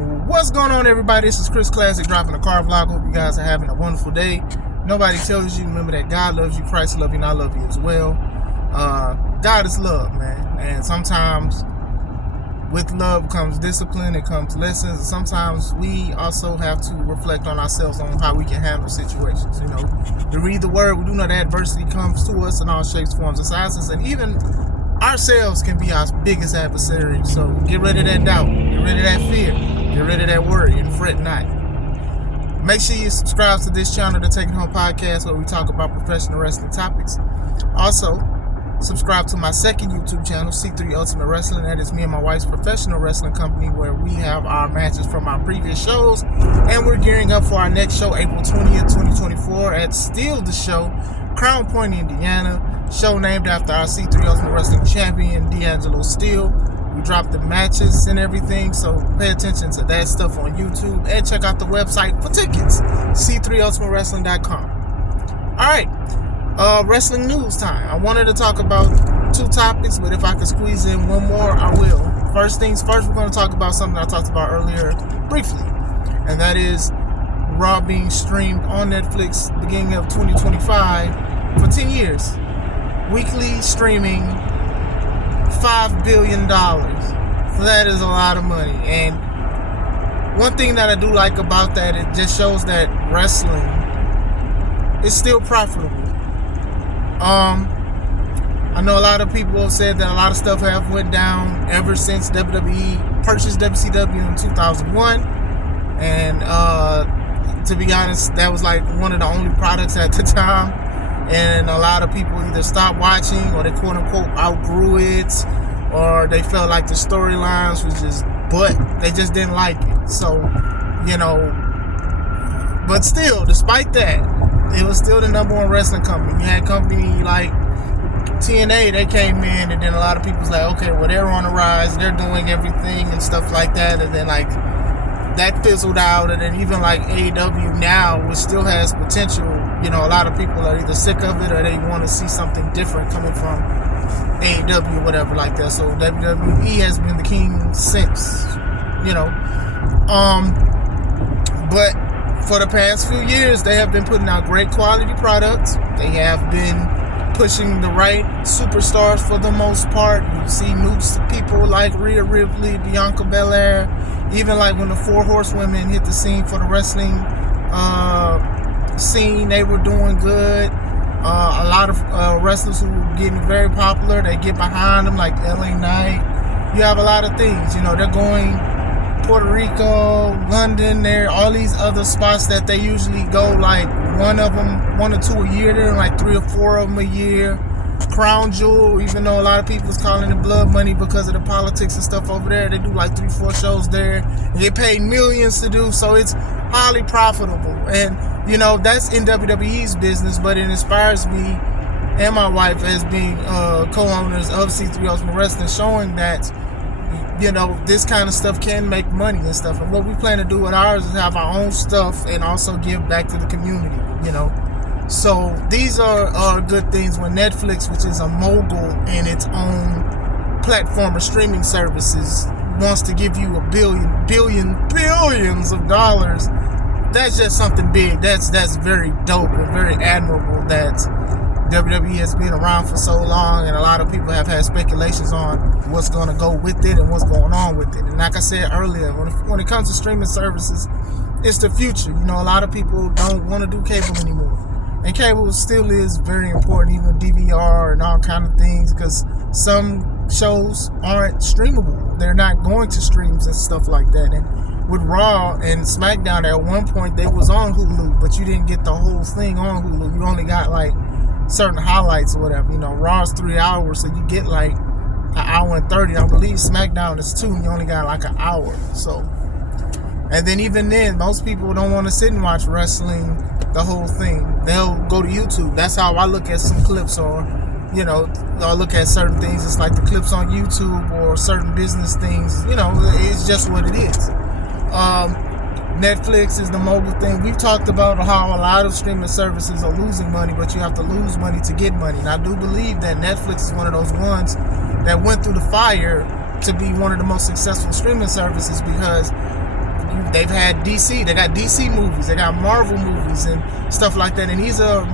What's going on, everybody? This is Chris Classic dropping a car vlog. Hope you guys are having a wonderful day. Nobody tells you, remember that God loves you, Christ loves you, and I love you as well. God is love, man. And sometimes with love comes discipline, it comes lessons. And sometimes we also have to reflect on ourselves on how we can handle situations. You know, to read the word, we do know that adversity comes to us in all shapes, forms, and sizes, and even ourselves can be our biggest adversary. So get rid of that doubt, get rid of that fear, get rid of that worry, and fret not. Make sure you subscribe to this channel, the Take It Home Podcast, where we talk about professional wrestling topics. Also, subscribe to my second YouTube channel, C3 Ultimate Wrestling. That is me and my wife's professional wrestling company, where we have our matches from our previous shows, and we're gearing up for our next show, April 20th, 2024, at Steele the Show, Crown Point, Indiana. Show named after our C3 Ultimate Wrestling champion, D'Angelo Steele. We drop the matches and everything, so pay attention to that stuff on YouTube, and check out the website for tickets, c3ultimatewrestling.com. Alright, wrestling news time. I wanted to talk about two topics, but if I could squeeze in one more, I will. First things first, we're going to talk about something I talked about earlier briefly, and that is Raw being streamed on Netflix beginning of 2025 for 10 years. Weekly streaming, $5 billion. So that is a lot of money. And one thing that I do like about that, it just shows that wrestling is still profitable. I know a lot of people have said that a lot of stuff have went down ever since WWE purchased WCW in 2001. And to be honest, that was like one of the only products at the time. And a lot of people either stopped watching, or they quote-unquote outgrew it, or they felt like the storylines was just they just didn't like it. So, you know, but still, despite that, it was still the number one wrestling company. You had company like TNA, they came in, and then a lot of people was like, okay, well, they're on the rise, they're doing everything and stuff like that, and then like that fizzled out. And then even like AEW now, which still has potential, you know, a lot of people are either sick of it or they want to see something different coming from AEW or whatever like that. So WWE has been the king since, you know. But for the past few years, they have been putting out great quality products. They have been pushing the right superstars for the most part. You see new people like Rhea Ripley, Bianca Belair, even like when the Four Horsewomen hit the scene for the wrestling scene, they were doing good. A lot of wrestlers who were getting very popular, they get behind them, like LA Knight. You have a lot of things, you know, they're going Puerto Rico, London, there, all these other spots that they usually go, like one or two a year. They're like 3 or 4 of them a year. Crown Jewel, even though a lot of people is calling it blood money because of the politics and stuff over there, they do like 3-4 shows there and get paid millions to do, so it's highly profitable. And you know, that's in WWE's business, but it inspires me and my wife as being co-owners of C3 Ultimate Wrestling, showing that, you know, this kind of stuff can make money and stuff. And what we plan to do with ours is have our own stuff and also give back to the community, you know. So these are good things when Netflix, which is a mogul in its own platform of streaming services, wants to give you billions of dollars. That's just something big. That's very dope and very admirable that WWE has been around for so long, and a lot of people have had speculations on what's going to go with it and what's going on with it. And like I said earlier, when it comes to streaming services, it's the future. You know, a lot of people don't want to do cable anymore. And cable still is very important, even DVR and all kind of things, because some shows aren't streamable. They're not going to streams and stuff like that. And with Raw and SmackDown, at one point they was on Hulu, but you didn't get the whole thing on Hulu. You only got like certain highlights or whatever. You know, Raw's 3 hours, so you get like an hour and 30. I believe SmackDown is 2, and you only got like an hour. So, and then even then, most people don't want to sit and watch wrestling the whole thing. They'll go to YouTube. That's how I look at some clips, or you know, I look at certain things. It's like the clips on YouTube or certain business things. You know, it's just what it is. Netflix is the mogul thing. We've talked about how a lot of streaming services are losing money, but you have to lose money to get money. And I do believe that Netflix is one of those ones that went through the fire to be one of the most successful streaming services, because they've had DC. They got DC movies. They got Marvel movies and stuff like that. And these are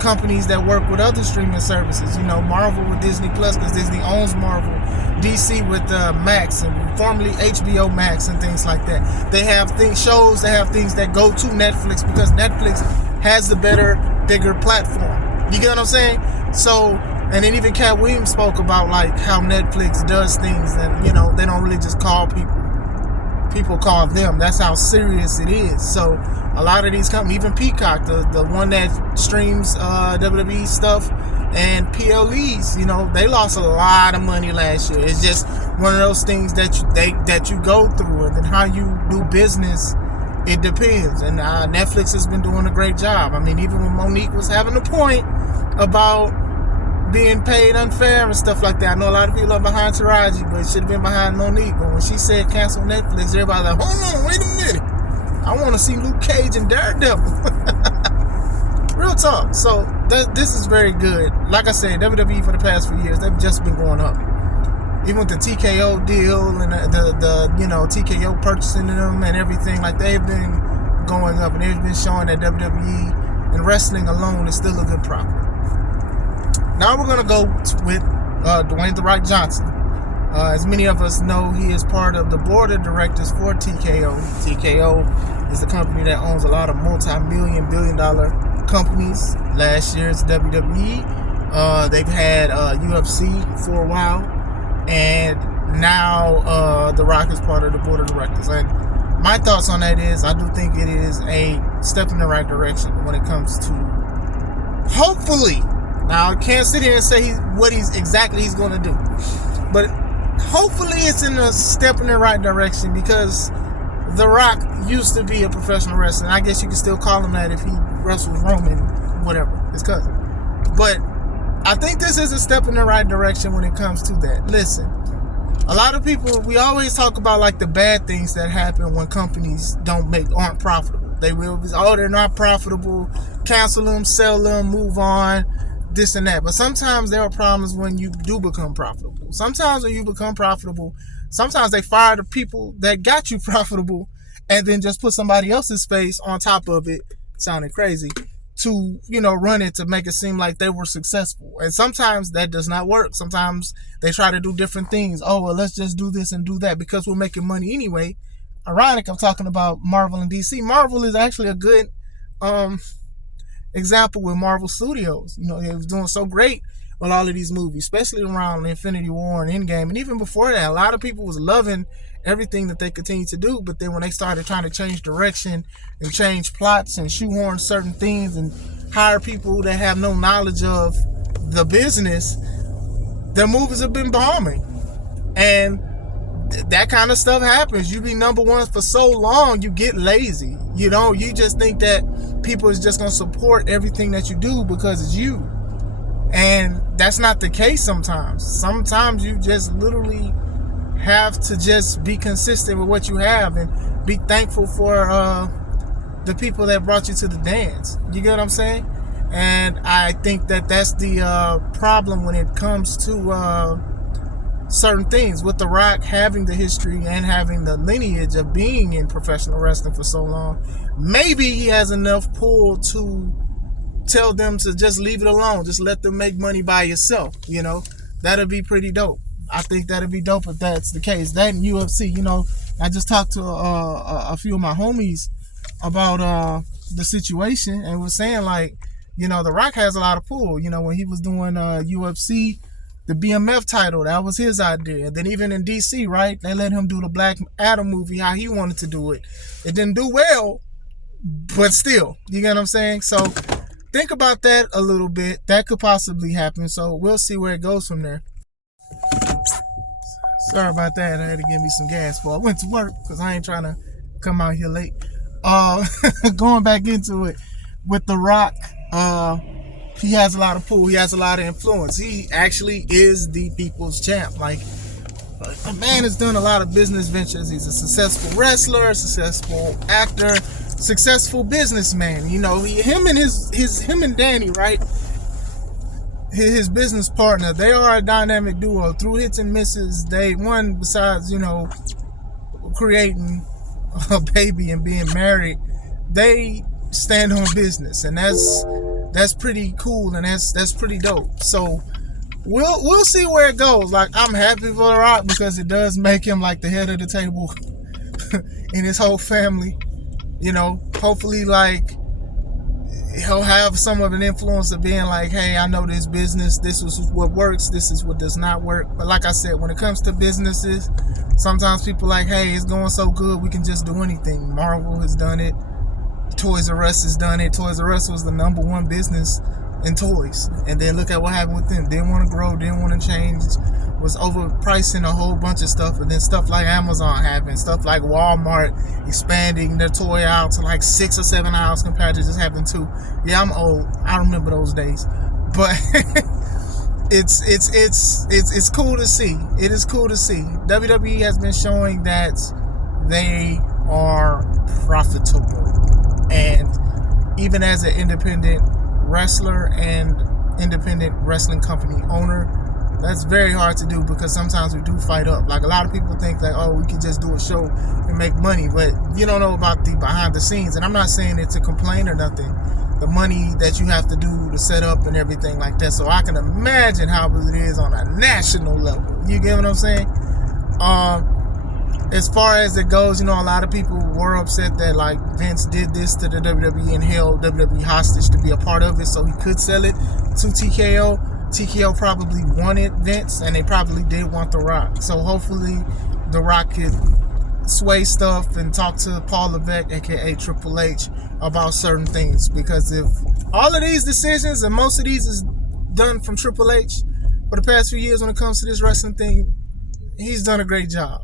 companies that work with other streaming services. You know, Marvel with Disney Plus because Disney owns Marvel. DC with Max and formerly HBO Max and things like that. They have shows. They have things that go to Netflix because Netflix has the bigger platform. You get what I'm saying? So, and then even Cat Williams spoke about like how Netflix does things, and you know they don't really just call people. People call them. That's how serious it is. So a lot of these companies, even Peacock, the one that streams WWE stuff, and PLEs, you know, they lost a lot of money last year. It's just one of those things that you go through, and then how you do business, it depends. And Netflix has been doing a great job. I mean, even when Monique was having a point about being paid unfair and stuff like that. I know a lot of people are behind Taraji, but it should have been behind Monique. But when she said cancel Netflix, everybody's like, hold on, wait a minute. I want to see Luke Cage and Daredevil. Real talk. So this is very good. Like I said, WWE for the past few years, they've just been going up. Even with the TKO deal and the you know, TKO purchasing them and everything, like they've been going up, and they've been showing that WWE and wrestling alone is still a good profit. Now we're going to go with Dwayne "The Rock" Johnson. As many of us know, he is part of the board of directors for TKO. TKO is the company that owns a lot of billion-dollar companies. Last year it's WWE. They've had UFC for a while. And now The Rock is part of the board of directors. And my thoughts on that is, I do think it is a step in the right direction when it comes to, hopefully, now I can't sit here and say what he's going to do, but hopefully it's in a step in the right direction, because The Rock used to be a professional wrestler. I guess you can still call him that if he wrestles Roman, whatever, his cousin. But I think this is a step in the right direction when it comes to that. Listen, a lot of people, we always talk about like the bad things that happen when companies aren't profitable. They will be, they're not profitable, cancel them, sell them, move on, this and that. But sometimes there are problems when you do become profitable. Sometimes when you become profitable, sometimes they fire the people that got you profitable and then just put somebody else's face on top of it, sounding crazy, to, you know, run it to make it seem like they were successful. And sometimes that does not work. Sometimes they try to do different things. Oh, well, let's just do this and do that because we're making money anyway. Ironic, I'm talking about Marvel and DC. Marvel is actually a good example with Marvel Studios. You know, they was doing so great with all of these movies, especially around Infinity War and Endgame. And even before that, a lot of people was loving everything that they continued to do. But then when they started trying to change direction and change plots and shoehorn certain things and hire people that have no knowledge of the business, their movies have been bombing. And that kind of stuff happens. You be number one for so long, you get lazy. You know, you just think that people is just going to support everything that you do because it's you. And that's not the case sometimes. Sometimes you just literally have to just be consistent with what you have and be thankful for the people that brought you to the dance. You get what I'm saying? And I think that that's the problem when it comes to certain things. With The Rock having the history and having the lineage of being in professional wrestling for so long, maybe he has enough pull to tell them to just leave it alone. Just let them make money by yourself. You know, that'd be pretty dope. I think that'd be dope if that's the case. That and UFC, you know, I just talked to a few of my homies about the situation and was saying, like, you know, The Rock has a lot of pull. You know, when he was doing UFC, the BMF title, that was his idea. And then even in DC, right, they let him do the Black Adam movie how he wanted to do it. It didn't do well, but still, you get what I'm saying? So think about that a little bit. That could possibly happen. So we'll see where it goes from there. Sorry about that. I had to give me some gas before I went to work because I ain't trying to come out here late. Going back into it, with The Rock, he has a lot of pull. He has a lot of influence. He actually is the people's champ. Like, a man has done a lot of business ventures. He's a successful wrestler, successful actor, successful businessman. You know, him and Danny, right? His business partner, they are a dynamic duo. Through hits and misses, they, one, besides, you know, creating a baby and being married, they stand on business, and that's pretty cool, and that's pretty dope. So we'll see where it goes. Like, I'm happy for The Rock because it does make him like the head of the table in his whole family. You know, hopefully, like, he'll have some of an influence of being like, hey, I know this business, this is what works, this is what does not work. But like I said, when it comes to businesses, sometimes people like, hey, it's going so good, we can just do anything. Marvel has done it. Toys R Us has done it. Toys R Us was the #1 business in toys. And then look at what happened with them. Didn't want to grow, didn't want to change, was overpricing a whole bunch of stuff. And then stuff like Amazon happened, stuff like Walmart expanding their toy out to like 6 or 7 aisles compared to just having 2. Yeah, I'm old. I remember those days. But it's cool to see. It is cool to see. WWE has been showing that they are profitable. And even as an independent wrestler and independent wrestling company owner, that's very hard to do because sometimes we do fight up. Like, a lot of people think that, oh, we can just do a show and make money, but you don't know about the behind the scenes. And I'm not saying it to complain or nothing. The money that you have to do to set up and everything like that. So I can imagine how it is on a national level. You get what I'm saying? As far as it goes, you know, a lot of people were upset that, like, Vince did this to the WWE and held WWE hostage to be a part of it so he could sell it to TKO. TKO probably wanted Vince, and they probably did want The Rock. So hopefully The Rock could sway stuff and talk to Paul Levesque, aka Triple H, about certain things. Because if all of these decisions and most of these is done from Triple H for the past few years when it comes to this wrestling thing, he's done a great job.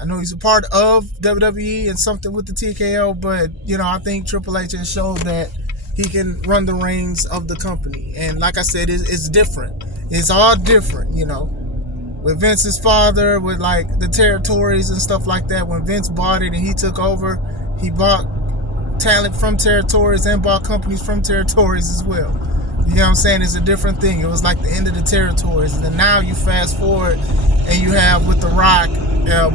I know he's a part of WWE and something with the TKO, but, you know, I think Triple H has showed that he can run the reins of the company. And like I said, it's different. It's all different, you know. With Vince's father, with, like, the territories and stuff like that, when Vince bought it and he took over, he bought talent from territories and bought companies from territories as well. You know what I'm saying? It's a different thing. It was like the end of the territories. And then now you fast forward and you have with The Rock,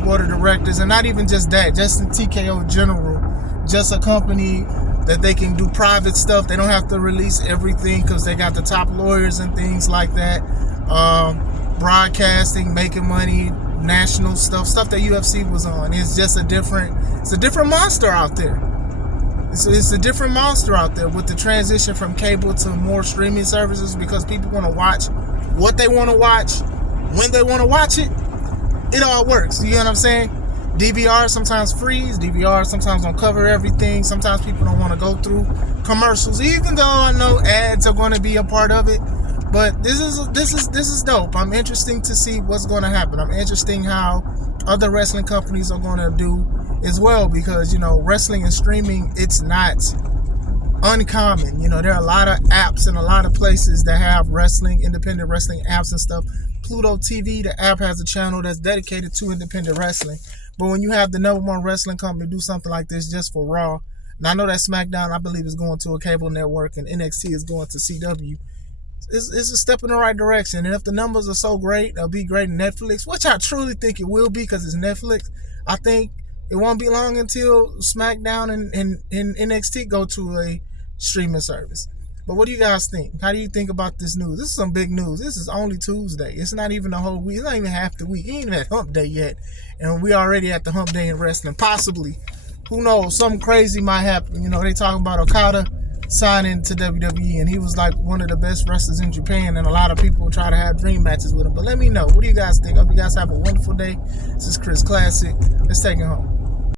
board of directors, and not even just that, just in TKO general, just a company that they can do private stuff. They don't have to release everything because they got the top lawyers and things like that. Broadcasting, making money, national stuff that UFC was on. It's just a different monster out there. It's a different monster out there with the transition from cable to more streaming services because people want to watch what they want to watch, when they want to watch it. It all works. You know what I'm saying? DVR sometimes freeze. DVR sometimes don't cover everything. Sometimes people don't want to go through commercials, even though I know ads are going to be a part of it. But this is dope. I'm interested to see what's going to happen. I'm interested how other wrestling companies are going to do as well, because, you know, wrestling and streaming, it's not uncommon. You know, there are a lot of apps and a lot of places that have wrestling, independent wrestling apps and stuff. Pluto TV, the app, has a channel that's dedicated to independent wrestling. But when you have the #1 wrestling company do something like this just for Raw, and I know that SmackDown, I believe, is going to a cable network, and NXT is going to CW, it's a step in the right direction. And if the numbers are so great, they'll be great in Netflix, which I truly think it will be because it's Netflix. I think it won't be long until SmackDown and NXT go to a streaming service. But what do you guys think? How do you think about this news? This is some big news. This is only Tuesday. It's not even the whole week. It's not even half the week. It ain't even at Hump Day yet. And we already at the Hump Day in wrestling. Possibly. Who knows? Something crazy might happen. You know, they talking about Okada signing to WWE, and he was like one of the best wrestlers in Japan, and a lot of people try to have dream matches with him. But let me know. What do you guys think? Hope you guys have a wonderful day. This is Chris Classic. Let's take it home.